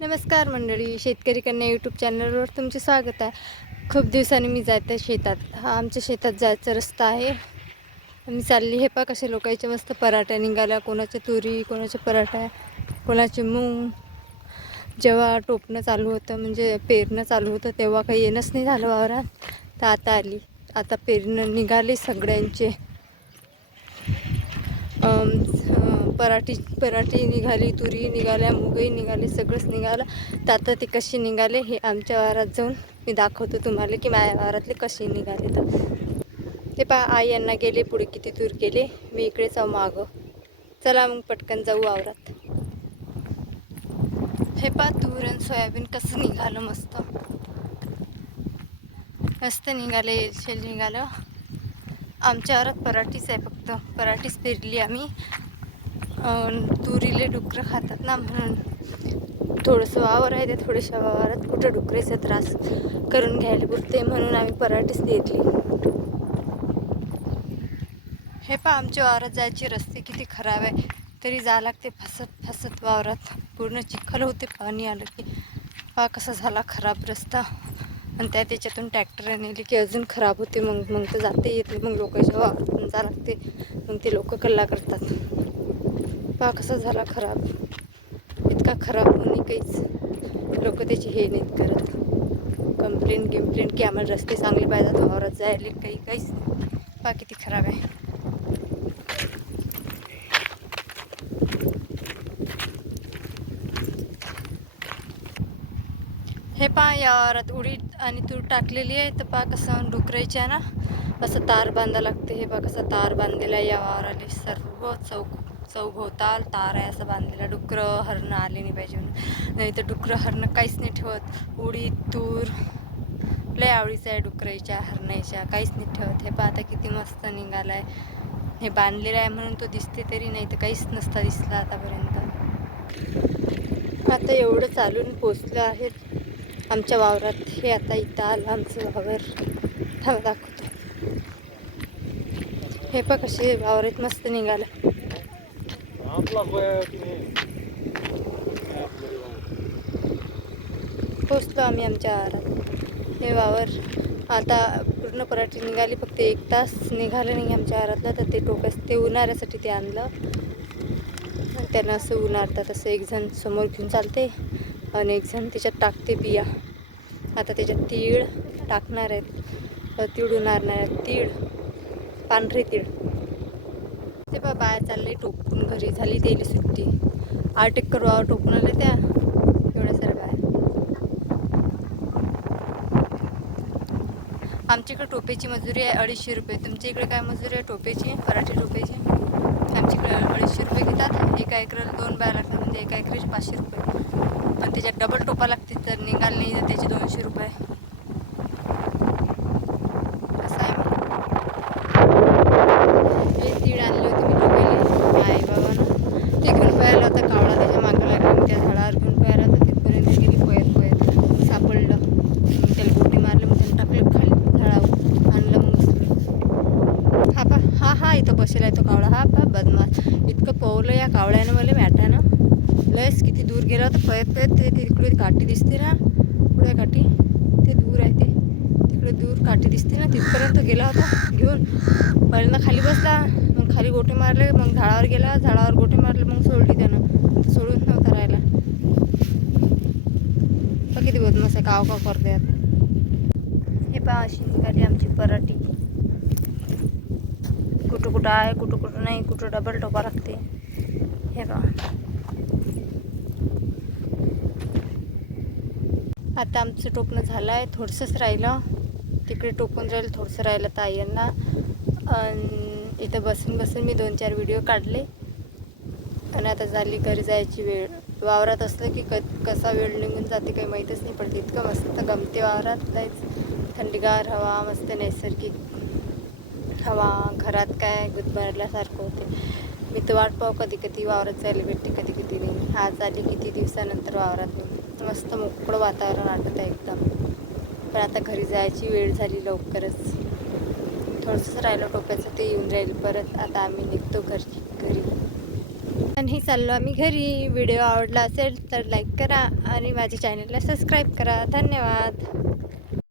नमस्कार मंडळी शेतकरी कन्या यूट्यूब चॅनलवर तुमचे स्वागत आहे. खूप दिवसांनी मी जात शेतात. हा आमच्या शेतात जायचा रस्ता आहे. मी चालली हे पा कसे लोकांचे मस्त पराठ्या निघाल्या कोणाच्या तुरी कोणाच्या पराठ्या कोणाचे मूग. जेव्हा टोपणं चालू होतं म्हणजे पेरणं चालू होतं तेव्हा काही येणंच नाही झालं वावरात. तर आता आली. आता पेरणं निघाली सगळ्यांचे. पराठी पराठी निघाली तुरी निघाल्या मुगही निघाले सगळंच निघालं. तर आता ते कसे निघाले हे आमच्या वारात जाऊन मी दाखवतो तुम्हाला की माझ्या वारातले कसे निघाले तर. ते पहा आई यांना गेले पुढे किती दूर गेले. मी इकडे जाऊ मागं. चला मग पटकन जाऊ वावरात. हे पहा तूर आणि सोयाबीन कसं निघालं मस्त. मस्त निघाले येलशेल निघालं. आमच्या वारात पराठीच आहे फक्त. पराठीच पेरली आम्ही. तुरीले डुकरं खातात ना म्हणून. थोडंसं वावर आहे त्या थोड्याशा वावरात कुठं डुकरेचा त्रास करून घ्यायला पुरते म्हणून आम्ही पराठीच देतली. हे पहा आमच्या वावरात जायचे रस्ते किती खराब आहे. तरी जा लागते फसत फसत वावरात. पूर्ण चिखल होते पाणी आलं की. पहा कसा झाला खराब रस्ता. आणि त्या त्याच्यातून ट्रॅक्टर नेली की अजून खराब होते. मग मग तर जाते येते. मग लोकांच्या वावरातून जा लागते. मग ते लोक कल्ला करतात. पहा कसा झाला खराब? इतका खराब होणे काहीच लोक त्याची हे नाहीत करत. कंप्लेंट गिम्प्लेंट की आम्हाला रस्ते चांगले पाहिजेत वावरात जायला काही काहीच पहा किती खराब आहे. हे पहा या वावरात उडीद आणि तूर टाकलेली आहे. तर पहा कसं डुकरायची आहे ना. असं तार बांधा लागते. हे पहा कसं तार बांधलेलं आहे या वावराने सर्व चौक चौभोवताल तार आहे असं बांधलेला डुकरं हरणं आले नाही पाहिजे म्हणून. नाही तर डुकरं हरणं काहीच नाही ठेवत. उडीद तूर लय आवडीचं आहे डुकराईच्या हरणाईच्या काहीच नाही ठेवत. हे पहा आता किती मस्त निघाला आहे हे बांधलेलं आहे म्हणून तो दिसते तरी नाही तर काहीच नसता दिसला आतापर्यंत. आता एवढं चालून पोचलं आहे. आमच्या वावरात हे आता इथं आलं आमचं वावर. थांब दाखवतो. हे पण कसे वावरात मस्त निघालं. पोचलो आम्ही आमच्या आहारात. हे वावर आता पूर्ण पराठी निघाली फक्त एक तास निघालं नाही आमच्या वावरातलं तर ते टोकस ते उन्हाऱ्यासाठी ते आणलं. आणि त्यांना असं उन्हाळतात असं एक जण समोर घेऊन चालते आणि एक जण त्याच्यात टाकते बिया. आता त्याच्यात तीळ टाकणार आहेत. तीळ उन्हारणार आहेत. तीळ पांढरे तीळ. ते बा बाया चालले टोपून घरी. झाली त्याला सुट्टी. आठ करू वावर टोपून आले त्या. एवढ्या साऱ्या बाया आमच्या इकडे टोपेची मजुरी आहे अडीचशे रुपये. तुमच्या इकडे काय मजुरी आहे? टोपेची? पराठी टोपेची? आमच्याकडे अडीचशे रुपये घेतात. एका एकराला दोन बाया लागतात म्हणजे एका एकराचे पाचशे रुपये. पण त्याच्यात डबल टोपा लागते तर निघाल नाही तर त्याचे दोनशे रुपये असं आहे हे तीळ आणले होते मी टोपायला आई बाबानं ते घेऊन पाहायला होता कावळा त्याच्या मागं लागला मी त्या झाडावर घेऊन पाहायला होता तिथपर्यंत गेली पोयत पोयत सापडलं मग त्याला गोटी मारली मग त्याला टाकलं खाली झाडावर आणलं मग उचलून हा हा इथं बसेला तो कावळा. हा पा बदमाश. इतकं पवलं या कावळ्यानं मला मॅटानं लयच किती दूर गेला तर पळत पळत ते तिकडे काठी दिसते ना. पुढे काठी. ते दूर आहे ते. तिकडे दूर काठी दिसते ना. तिथपर्यंत गेला होता. घेऊन. पहिल्यांदा खाली बसला. मग खाली गोटे मारले. मग झाडावर गेला. झाडावर गोटे मारले. मग सोडली त्यानं. सोडून नव्हता राहिला. किती बदमाश आहे. काव काव करते हे पहा अशी निघाली आमची पराठी. कुठं आहे कुठं कुठं नाही कुठं डबल टोपा लागते. हे बघा. आता आमचं टोपणं झालं आहे थोडंसंच राहिलं. तिकडे टोकून राहिलं थोडंसं राहिलं ताईंना. आणि इथं बसून बसून मी दोन चार व्हिडिओ काढले. आणि आता झाली घरी जायची वेळ. वावरात असलं की क कसा वेळ निघून जाते काही माहीतच नाही पडते इतकं मस्त गमते वावरात. जायच थंडीगार हवा मस्त नैसर्गिक. हवा घरात काय गुदमरल्यासारखं होते. मी तर वाट पाहू कधी कधी वावरात जायला भेटते कधी कधी नाही. आज आली किती दिवसानंतर वावरात नाही मस्त मोकळं वातावरण वाटत आहे एकदम. पण आता घरी जायची वेळ झाली लवकरच. थोडंसंच राहिलं टोप्याचं ते येऊन राहील. परत आता आम्ही निघतो घरी. घरी आणि चाललो आम्ही घरी. व्हिडिओ आवडला असेल तर लाईक करा आणि माझ्या चॅनलला सबस्क्राईब करा. धन्यवाद.